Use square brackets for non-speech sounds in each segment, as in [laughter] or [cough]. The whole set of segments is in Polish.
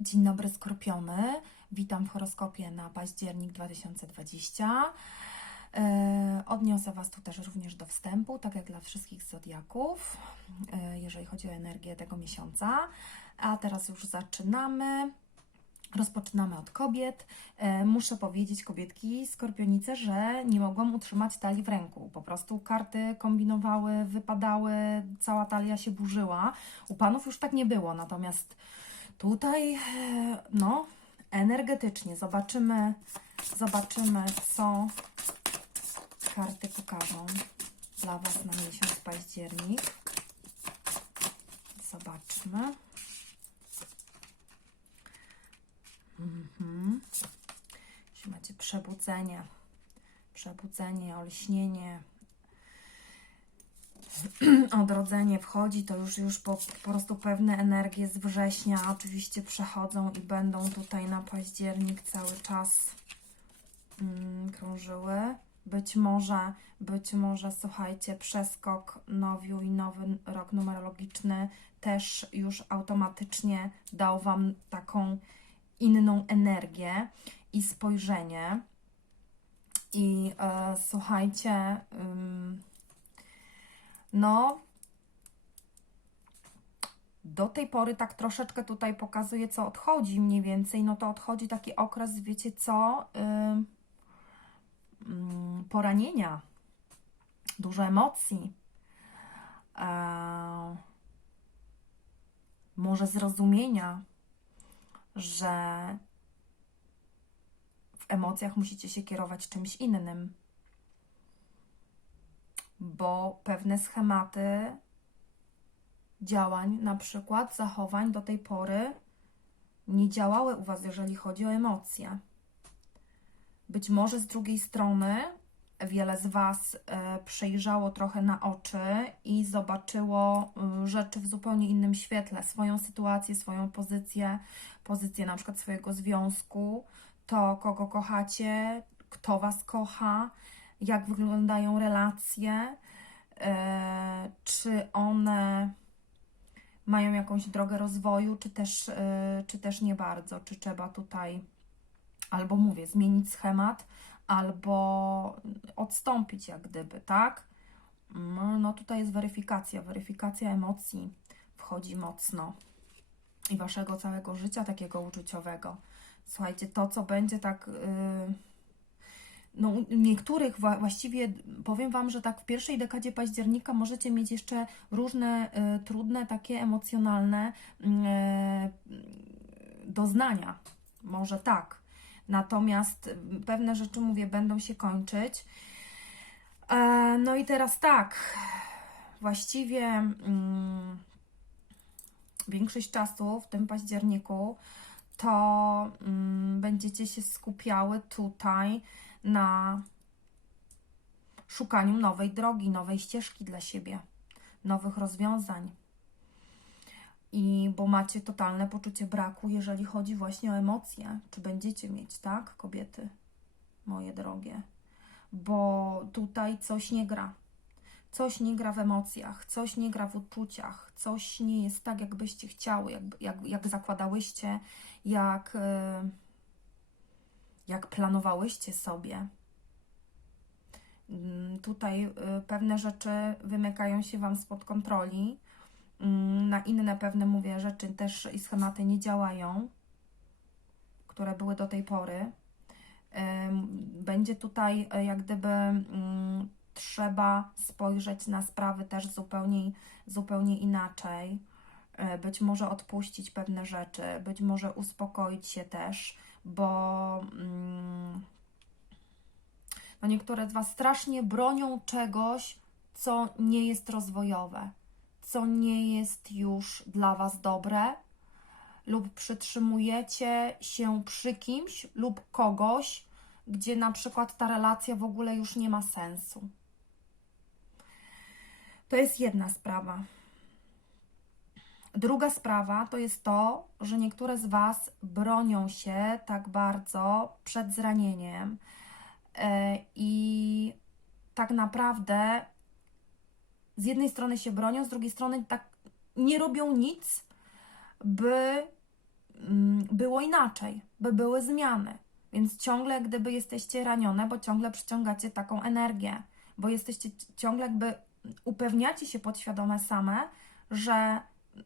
Dzień dobry Skorpiony. Witam w horoskopie na październik 2020. E, Odniosę Was tu też również do wstępu, tak jak dla wszystkich zodiaków, e, jeżeli chodzi o energię tego miesiąca. A teraz już zaczynamy. Rozpoczynamy od kobiet. E, Muszę powiedzieć, kobietki, skorpionice, że nie mogłam utrzymać talii w ręku. Po prostu karty kombinowały, wypadały, cała talia się burzyła. U panów już tak nie było, natomiast tutaj, e, no, energetycznie zobaczymy, zobaczymy, co karty pokażą dla Was na miesiąc październik. Zobaczmy. Mhm. Jeśli macie przebudzenie, przebudzenie, olśnienie, [clears throat] odrodzenie wchodzi, to już, już po, po prostu pewne energie z września oczywiście przechodzą i będą tutaj na październik cały czas mm, krążyły. Być może, być może, słuchajcie, przeskok nowiu i nowy rok numerologiczny też już automatycznie dał Wam taką inną energię i spojrzenie. I e, słuchajcie, ym, no, do tej pory tak troszeczkę tutaj pokazuje, co odchodzi mniej więcej. No to odchodzi taki okres, wiecie co, ym, poranienia, dużo emocji. E, może zrozumienia, że w emocjach musicie się kierować czymś innym, bo pewne schematy działań, na przykład zachowań do tej pory nie działały u Was, jeżeli chodzi o emocje. Być może z drugiej strony wiele z Was e, przejrzało trochę na oczy i zobaczyło y, rzeczy w zupełnie innym świetle, swoją sytuację, swoją pozycję, pozycję na przykład swojego związku, to kogo kochacie, kto Was kocha, jak wyglądają relacje, e, czy one mają jakąś drogę rozwoju, czy też, e, czy też nie bardzo, czy trzeba tutaj albo mówię, zmienić schemat, albo odstąpić jak gdyby, tak? No, no tutaj jest weryfikacja, weryfikacja emocji wchodzi mocno i waszego całego życia takiego uczuciowego. Słuchajcie, to co będzie tak. Yy, no, niektórych właściwie powiem Wam, że tak w pierwszej dekadzie października możecie mieć jeszcze różne y, trudne, takie emocjonalne y, doznania. Może tak. Natomiast y, pewne rzeczy, mówię, będą się kończyć. E, no i teraz tak. Właściwie mm, większość czasu w tym październiku to mm, będziecie się skupiały tutaj na szukaniu nowej drogi, nowej ścieżki dla siebie, nowych rozwiązań. I bo macie totalne poczucie braku, jeżeli chodzi właśnie o emocje. Czy będziecie mieć, tak, kobiety, moje drogie? Bo tutaj coś nie gra. Coś nie gra w emocjach, coś nie gra w uczuciach, coś nie jest tak, jakbyście chciały, jak, jak, jak zakładałyście, jak, e, jak planowałyście sobie. Mm, Tutaj e, pewne rzeczy wymykają się Wam spod kontroli. Mm, Na inne pewne, mówię, rzeczy też i schematy nie działają, które były do tej pory. Będzie tutaj e, jak gdyby mm, trzeba spojrzeć na sprawy też zupełnie, zupełnie inaczej. E, Być może odpuścić pewne rzeczy, być może uspokoić się też, bo mm, no niektóre z Was strasznie bronią czegoś, co nie jest rozwojowe, co nie jest już dla Was dobre, lub przytrzymujecie się przy kimś lub kogoś, gdzie na przykład ta relacja w ogóle już nie ma sensu. To jest jedna sprawa. Druga sprawa to jest to, że niektóre z Was bronią się tak bardzo przed zranieniem e, i tak naprawdę z jednej strony się bronią, z drugiej strony tak nie robią nic, by mm, było inaczej, by były zmiany. Więc ciągle gdyby jesteście ranione, bo ciągle przyciągacie taką energię, bo jesteście ciągle jakby upewniacie się podświadome same, że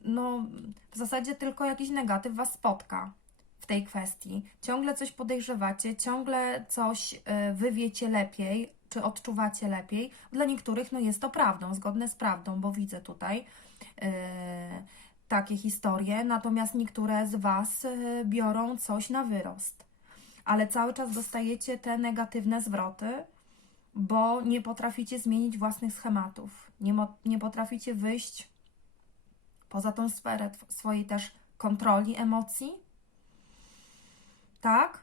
no w zasadzie tylko jakiś negatyw Was spotka w tej kwestii. Ciągle coś podejrzewacie, ciągle coś y, wy wiecie lepiej, czy odczuwacie lepiej. Dla niektórych no jest to prawdą, zgodne z prawdą, bo widzę tutaj y, takie historie, natomiast niektóre z Was y, biorą coś na wyrost. Ale cały czas dostajecie te negatywne zwroty, bo nie potraficie zmienić własnych schematów. Nie, nie potraficie wyjść poza tą sferę swojej też kontroli emocji. Tak?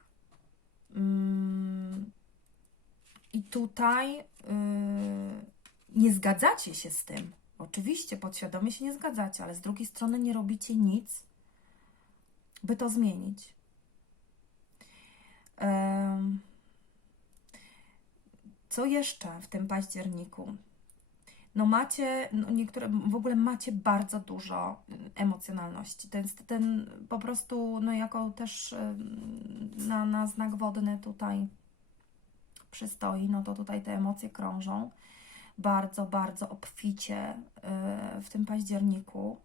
Mm. I tutaj yy, nie zgadzacie się z tym. Oczywiście, podświadomie się nie zgadzacie, ale z drugiej strony nie robicie nic, by to zmienić. Co jeszcze w tym październiku? No macie, no niektóre, w ogóle macie bardzo dużo mm, emocjonalności. Ten, ten po prostu, no jako też na, na znak wodny tutaj przystoi, no to tutaj te emocje krążą bardzo, bardzo obficie y, w tym październiku.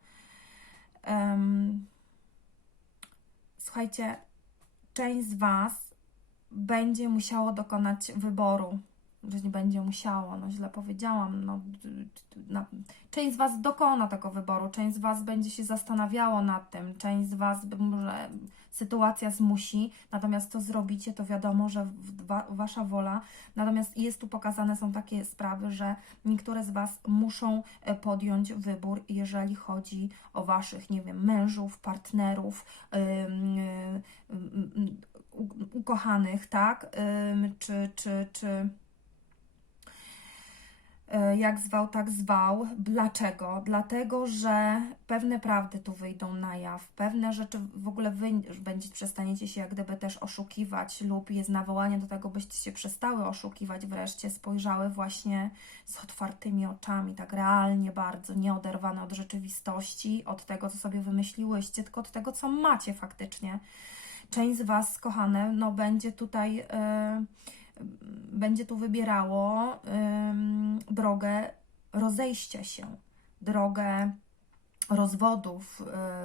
Słuchajcie, część z Was będzie musiało dokonać wyboru. Że nie będzie musiało, no źle powiedziałam. No, na, część z Was dokona tego wyboru, część z Was będzie się zastanawiało nad tym, część z Was może sytuacja zmusi, natomiast co zrobicie, to wiadomo, że wa, Wasza wola. Natomiast jest tu pokazane, są takie sprawy, że niektóre z Was muszą e, podjąć wybór, jeżeli chodzi o Waszych, nie wiem, mężów, partnerów, ym, u- ukochanych, tak? Ym, czy, czy, czy jak zwał, tak zwał. Dlaczego? Dlatego, że pewne prawdy tu wyjdą na jaw, pewne rzeczy w ogóle wy będzie, przestaniecie się jak gdyby też oszukiwać lub jest nawołanie do tego, byście się przestały oszukiwać, wreszcie spojrzały właśnie z otwartymi oczami, tak realnie bardzo, nieoderwane od rzeczywistości, od tego, co sobie wymyśliłyście, tylko od tego, co macie faktycznie. Część z Was, kochane, no będzie tutaj... e, będzie tu wybierało drogę rozejścia się, drogę rozwodów,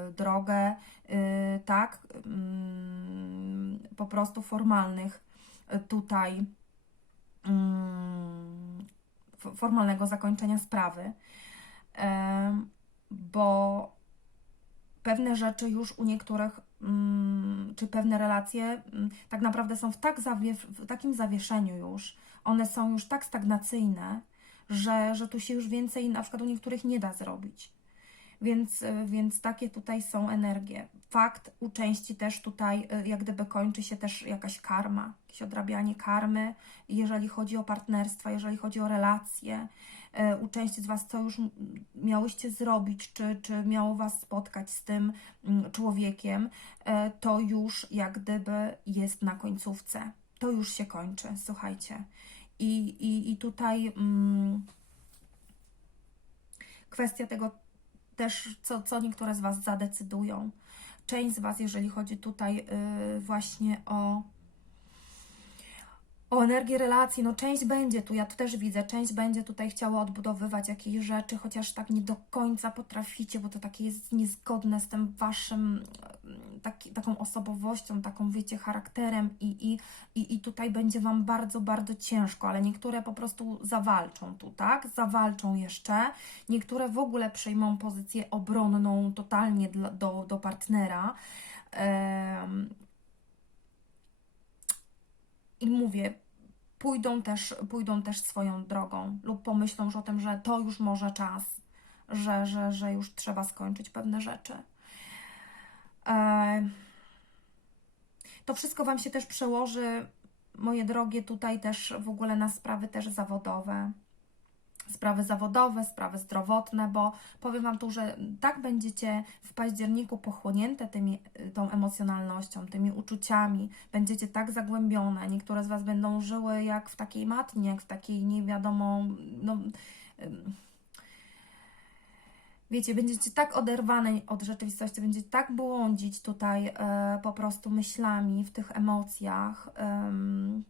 y, drogę y, tak, ym, po prostu formalnych y, tutaj f- formalnego zakończenia sprawy, bo pewne rzeczy już u niektórych, mm, czy pewne relacje mm, tak naprawdę są w, tak zawie, w takim zawieszeniu już, one są już tak stagnacyjne, że, że tu się już więcej na przykład u niektórych nie da zrobić. Więc, y, więc takie tutaj są energie. Fakt u części też tutaj, y, jak gdyby kończy się też jakaś karma, jakieś odrabianie karmy, jeżeli chodzi o partnerstwa, jeżeli chodzi o relacje. Y, U części z Was, co już miałyście zrobić, czy, czy miało Was spotkać z tym człowiekiem, y, to już jak gdyby jest na końcówce. To już się kończy, słuchajcie. I, i, i tutaj mm, kwestia tego też, co, co niektóre z Was zadecydują. Część z Was, jeżeli chodzi tutaj y, właśnie o, o energię relacji, no część będzie tu, ja to też widzę, część będzie tutaj chciała odbudowywać jakieś rzeczy, chociaż tak nie do końca potraficie, bo to takie jest niezgodne z tym Waszym y, taki, taką osobowością, taką wiecie, charakterem i, i, i, tutaj będzie Wam bardzo, bardzo ciężko, ale niektóre po prostu zawalczą tu, tak? Zawalczą jeszcze, niektóre w ogóle przejmą pozycję obronną totalnie dla, do, do partnera. Em, I mówię, pójdą też, pójdą też swoją drogą lub pomyślą że o tym, że to już może czas, że, że, że już trzeba skończyć pewne rzeczy. Em, to wszystko Wam się też przełoży, moje drogie, tutaj też w ogóle na sprawy też zawodowe. Sprawy zawodowe, sprawy zdrowotne, bo powiem Wam tu, że tak będziecie w październiku pochłonięte tymi, y, tą emocjonalnością, tymi uczuciami, będziecie tak zagłębione. Niektóre z Was będą żyły jak w takiej matni, jak w takiej nie wiadomo, no, wiecie, będziecie tak oderwane od rzeczywistości, będziecie tak błądzić tutaj e, po prostu myślami w tych emocjach. em,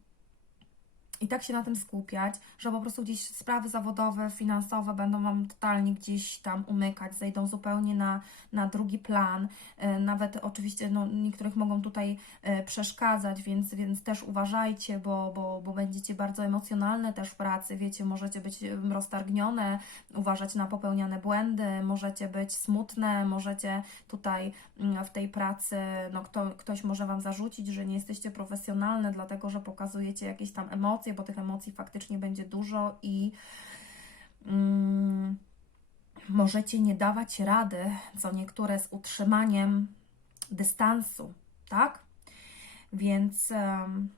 i tak się na tym skupiać, że po prostu gdzieś sprawy zawodowe, finansowe będą Wam totalnie gdzieś tam umykać, zejdą zupełnie na, na drugi plan. E, Nawet oczywiście no, niektórych mogą tutaj e, przeszkadzać, więc, więc też uważajcie, bo, bo, bo będziecie bardzo emocjonalne też w pracy, wiecie, możecie być roztargnione, uważać na popełniane błędy, możecie być smutne, możecie tutaj mm, w tej pracy, no kto, ktoś może Wam zarzucić, że nie jesteście profesjonalne, dlatego że pokazujecie jakieś tam emocje, bo tych emocji faktycznie będzie dużo i mm, możecie nie dawać rady, co niektóre z utrzymaniem dystansu, tak? Więc em,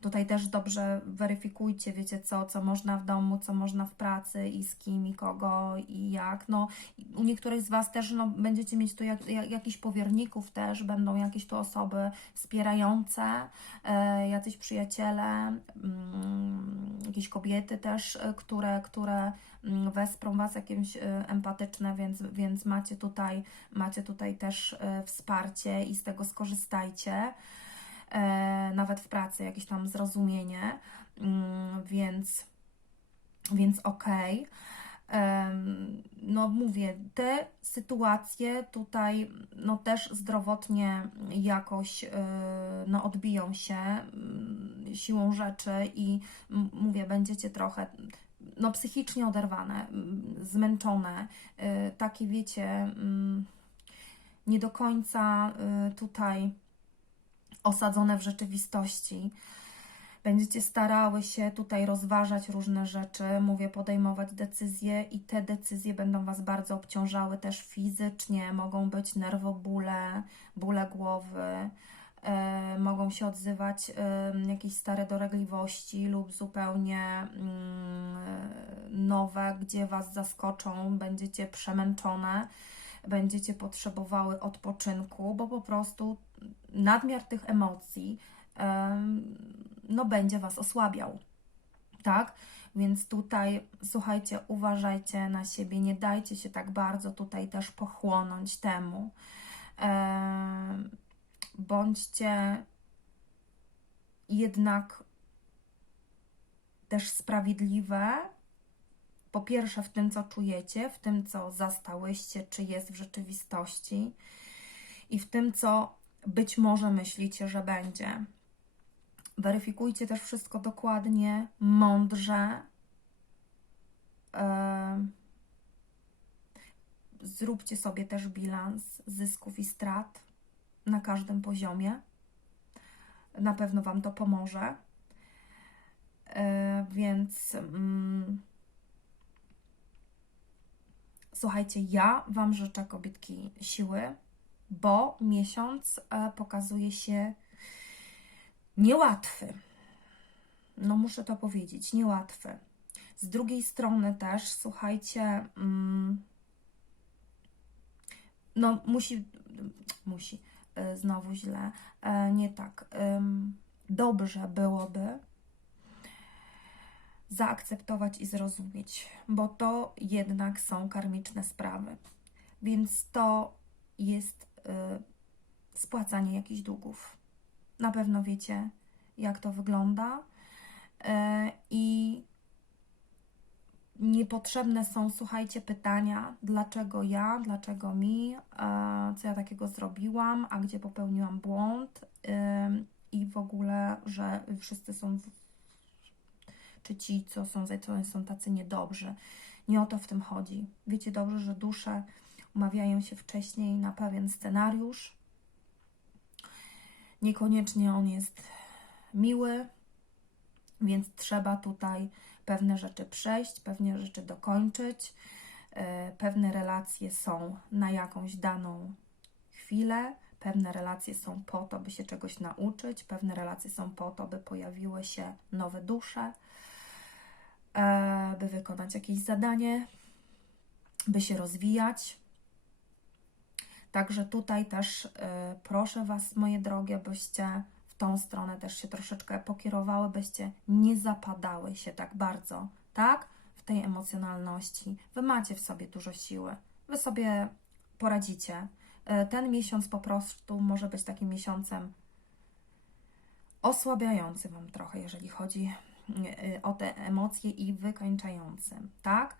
tutaj też dobrze weryfikujcie, wiecie co, co można w domu, co można w pracy i z kim, i kogo, i jak. No, u niektórych z Was też no, będziecie mieć tu jak, jak, powierników też, będą jakieś tu osoby wspierające, e, jacyś przyjaciele, mm, jakieś kobiety też, e, które, które mm, wesprą Was jakieś e, empatyczne, więc, więc macie tutaj, macie tutaj też wsparcie i z tego skorzystajcie nawet w pracy, jakieś tam zrozumienie, mm, więc, więc okej. Em, No mówię, te sytuacje tutaj no też zdrowotnie jakoś e, no odbiją się mm, siłą rzeczy i mówię, będziecie trochę no psychicznie oderwane, zmęczone, e, takie wiecie, mm, nie do końca e, tutaj osadzone w rzeczywistości. Będziecie starały się tutaj rozważać różne rzeczy, mówię, podejmować decyzje i te decyzje będą Was bardzo obciążały też fizycznie. Mogą być nerwobóle, bóle głowy, e, mogą się odzywać e, jakieś stare dolegliwości lub zupełnie mm, nowe, gdzie Was zaskoczą, będziecie przemęczone, będziecie potrzebowały odpoczynku, bo po prostu nadmiar tych emocji em, no będzie Was osłabiał, tak? Więc tutaj, słuchajcie, uważajcie na siebie, nie dajcie się tak bardzo tutaj też pochłonąć temu. Em, Bądźcie jednak też sprawiedliwe, po pierwsze w tym, co czujecie, w tym, co zastałyście, czy jest w rzeczywistości i w tym, co być może myślicie, że będzie. Weryfikujcie też wszystko dokładnie, mądrze. Em, Zróbcie sobie też bilans zysków i strat na każdym poziomie. Na pewno Wam to pomoże. E, Więc mm, słuchajcie, ja Wam życzę kobietki siły, bo miesiąc e, pokazuje się niełatwy. No, muszę to powiedzieć, niełatwy. Z drugiej strony też, słuchajcie, mm, no musi, musi, e, znowu źle, e, nie tak. Dobrze byłoby zaakceptować i zrozumieć, bo to jednak są karmiczne sprawy. Więc to jest spłacanie jakichś długów. Na pewno wiecie, jak to wygląda. Y, I niepotrzebne są, słuchajcie, pytania, dlaczego ja, dlaczego mi, e, co ja takiego zrobiłam, a gdzie popełniłam błąd i w ogóle, że wszyscy są, czy ci, co są zajęci, są tacy niedobrzy. Nie o to w tym chodzi. Wiecie dobrze, że dusze umawiają się wcześniej na pewien scenariusz. Niekoniecznie on jest miły, więc trzeba tutaj pewne rzeczy przejść, pewne rzeczy dokończyć. E, Pewne relacje są na jakąś daną chwilę, pewne relacje są po to, by się czegoś nauczyć, pewne relacje są po to, by pojawiły się nowe dusze, e, by wykonać jakieś zadanie, by się rozwijać. Także tutaj też e, proszę Was, moje drogie, byście w tą stronę też się troszeczkę pokierowały, byście nie zapadały się tak bardzo, tak? w tej emocjonalności. Wy macie w sobie dużo siły. Wy sobie poradzicie. E, Ten miesiąc po prostu może być takim miesiącem osłabiający Wam trochę, jeżeli chodzi y, o te emocje i wykańczającym, tak?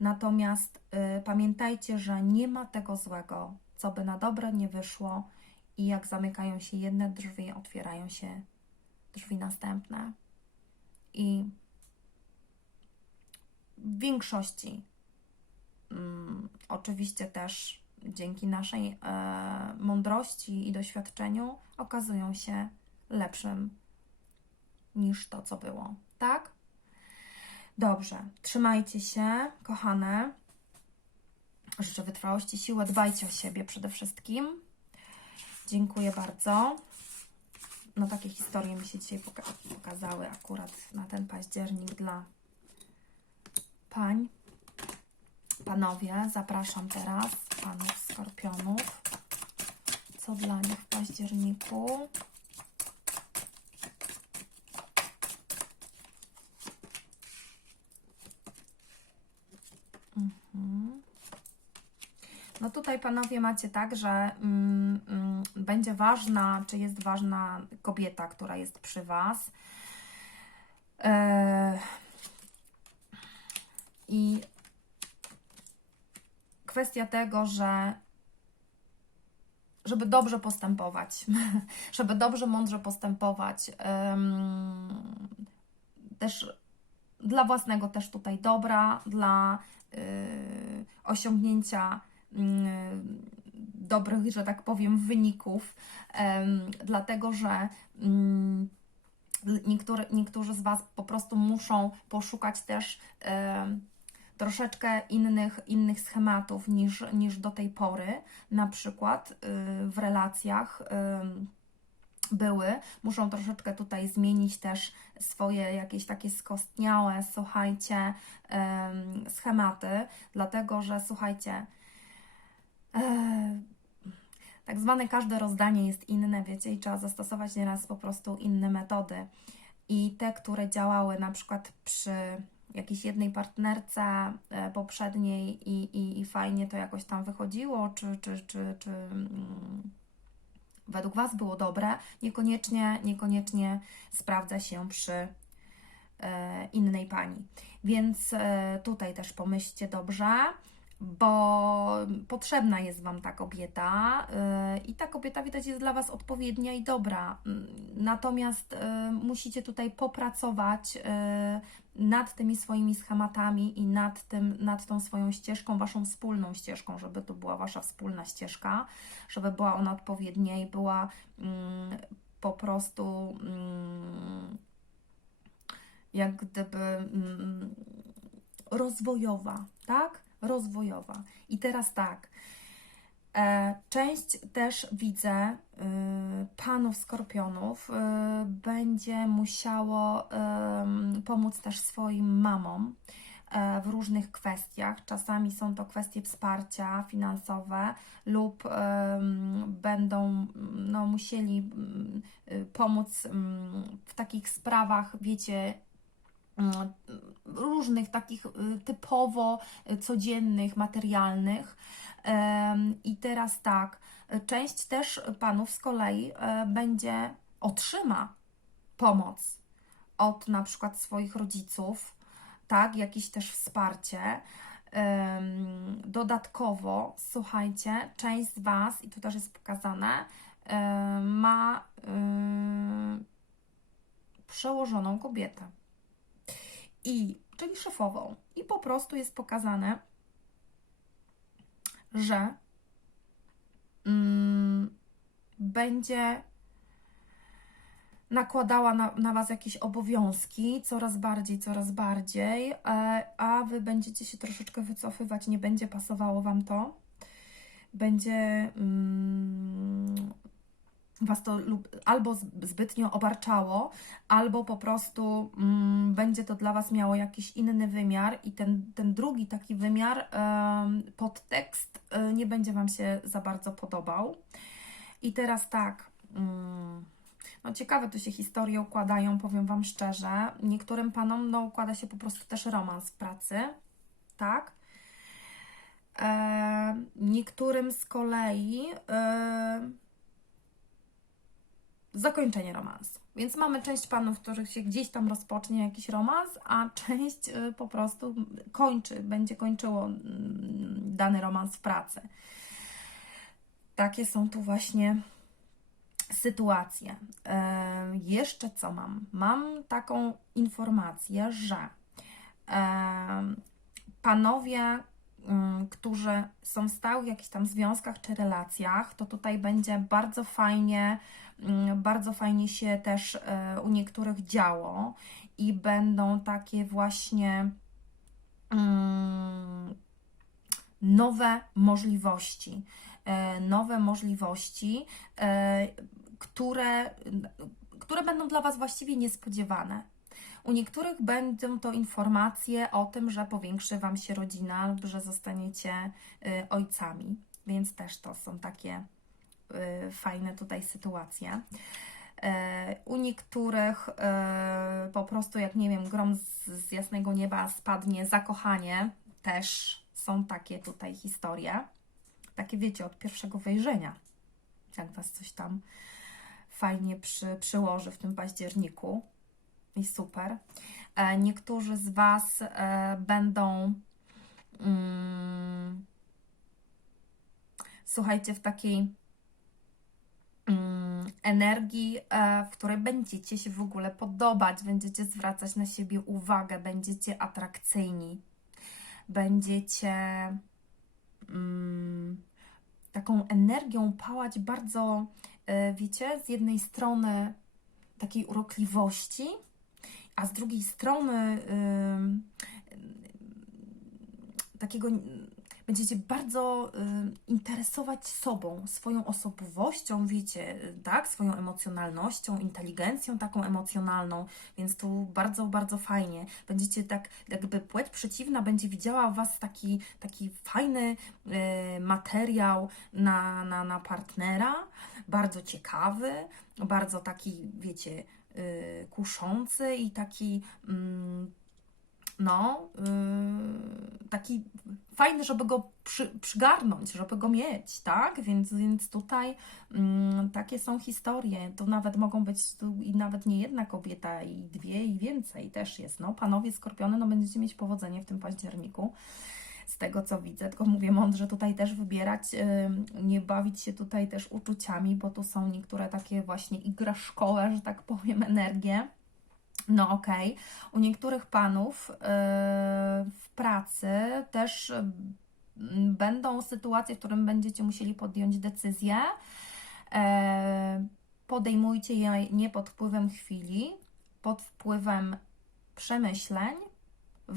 Natomiast y, pamiętajcie, że nie ma tego złego, co by na dobre nie wyszło i jak zamykają się jedne drzwi, otwierają się drzwi następne. I w większości, mm, oczywiście też dzięki naszej e, mądrości i doświadczeniu, okazują się lepszym niż to, co było. Tak? Dobrze. Trzymajcie się, kochane. Życzę wytrwałości, siły. Dbajcie o siebie przede wszystkim. Dziękuję bardzo. No takie historie mi się dzisiaj poka- pokazały akurat na ten październik dla pań. Panowie, zapraszam teraz panów skorpionów. Co dla nich w październiku? Panowie macie tak, że mm, mm, będzie ważna, czy jest ważna kobieta, która jest przy was. E, I kwestia tego, że żeby dobrze postępować, [laughs] żeby dobrze, mądrze postępować, em, też dla własnego też tutaj dobra, dla y, osiągnięcia dobrych, że tak powiem, wyników, dlatego że mm, niektóre, niektórzy z Was po prostu muszą poszukać też troszeczkę innych, innych schematów niż, niż do tej pory, na przykład y, w relacjach były. Muszą troszeczkę tutaj zmienić też swoje jakieś takie skostniałe, słuchajcie, em, schematy, dlatego że słuchajcie, tak zwane każde rozdanie jest inne, wiecie, i trzeba zastosować nieraz po prostu inne metody. I te, które działały na przykład przy jakiejś jednej partnerce e, poprzedniej i, i, i fajnie to jakoś tam wychodziło, czy, czy, czy, czy mm, według Was było dobre, niekoniecznie, niekoniecznie sprawdza się przy e, innej pani. Więc e, tutaj też pomyślcie dobrze, bo potrzebna jest Wam ta kobieta e, i ta kobieta widać jest dla Was odpowiednia i dobra. Mm, Natomiast e, musicie tutaj popracować e, nad tymi swoimi schematami i nad, tym, nad tą swoją ścieżką, Waszą wspólną ścieżką, żeby to była Wasza wspólna ścieżka, żeby była ona odpowiednia i była mm, po prostu mm, jak gdyby rozwojowa, tak? Rozwojowa. I teraz tak. E, Część też widzę y, panów skorpionów y, będzie musiało pomóc też swoim mamom e, w różnych kwestiach. Czasami są to kwestie wsparcia finansowe lub będą no, musieli y, pomóc w takich sprawach, wiecie, różnych takich y, typowo y, codziennych, materialnych. I teraz tak, część też panów z kolei e, będzie, otrzyma pomoc od na przykład swoich rodziców, tak, jakieś też wsparcie. Dodatkowo, słuchajcie, część z Was, i tu też jest pokazane, em, ma przełożoną kobietę. I, czyli szefową. I po prostu jest pokazane, że mm, będzie nakładała na, na Was jakieś obowiązki coraz bardziej, coraz bardziej, e, a Wy będziecie się troszeczkę wycofywać, nie będzie pasowało Wam to. Będzie mm, Was to lub albo zbytnio obarczało, albo po prostu mm, będzie to dla Was miało jakiś inny wymiar i ten, ten drugi taki wymiar, em, podtekst, e, nie będzie Wam się za bardzo podobał. I teraz tak, mm, No ciekawe tu się historie układają, powiem Wam szczerze. Niektórym panom no, układa się po prostu też romans w pracy, tak? E, niektórym z kolei e, zakończenie romansu. Więc mamy część panów, których się gdzieś tam rozpocznie jakiś romans, a [laughs] część y, po prostu kończy, będzie kończyło mm, dany romans w pracy. Takie są tu właśnie sytuacje. E, jeszcze co mam? Mam taką informację, że e, panowie, którzy są w stałych jakichś tam związkach czy relacjach, to tutaj będzie bardzo fajnie, mm, bardzo fajnie się też e, u niektórych działo i będą takie właśnie mm, nowe możliwości. E, Nowe możliwości, e, które, które będą dla Was właściwie niespodziewane. U niektórych będą to informacje o tym, że powiększy Wam się rodzina lub że zostaniecie y, ojcami, więc też to są takie y, fajne tutaj sytuacje. E, U niektórych e, po prostu, jak nie wiem, grom z, z jasnego nieba spadnie zakochanie, też są takie tutaj historie. Takie wiecie, od pierwszego wejrzenia, jak Was coś tam fajnie przy, przyłoży w tym październiku. I super. E, Niektórzy z Was e, będą, mm, słuchajcie, w takiej mm, energii, e, w której będziecie się w ogóle podobać, będziecie zwracać na siebie uwagę, będziecie atrakcyjni, będziecie mm, taką energią pałać bardzo, wiecie, z jednej strony takiej urokliwości, a z drugiej strony takiego będziecie bardzo interesować sobą, swoją osobowością, wiecie, tak, swoją emocjonalnością, inteligencją taką emocjonalną, więc tu bardzo, bardzo fajnie. Będziecie tak, jakby płeć przeciwna będzie widziała w Was taki, taki fajny y, materiał na, na, na partnera, bardzo ciekawy, bardzo taki, wiecie, kuszący i taki, mm, no, y, taki fajny, żeby go przy, przygarnąć, żeby go mieć, tak? Więc, więc tutaj mm, takie są historie. To nawet mogą być i nawet nie jedna kobieta, i dwie, i więcej też jest. No, panowie skorpiony, no będziecie mieć powodzenie w tym październiku z tego co widzę, tylko mówię mądrze tutaj też wybierać, nie bawić się tutaj też uczuciami, bo tu są niektóre takie właśnie igraszkowe, że tak powiem, energie. No okej, okay. u niektórych panów yy, w pracy też będą sytuacje, w którym będziecie musieli podjąć decyzję. Yy, podejmujcie je nie pod wpływem chwili, pod wpływem przemyśleń,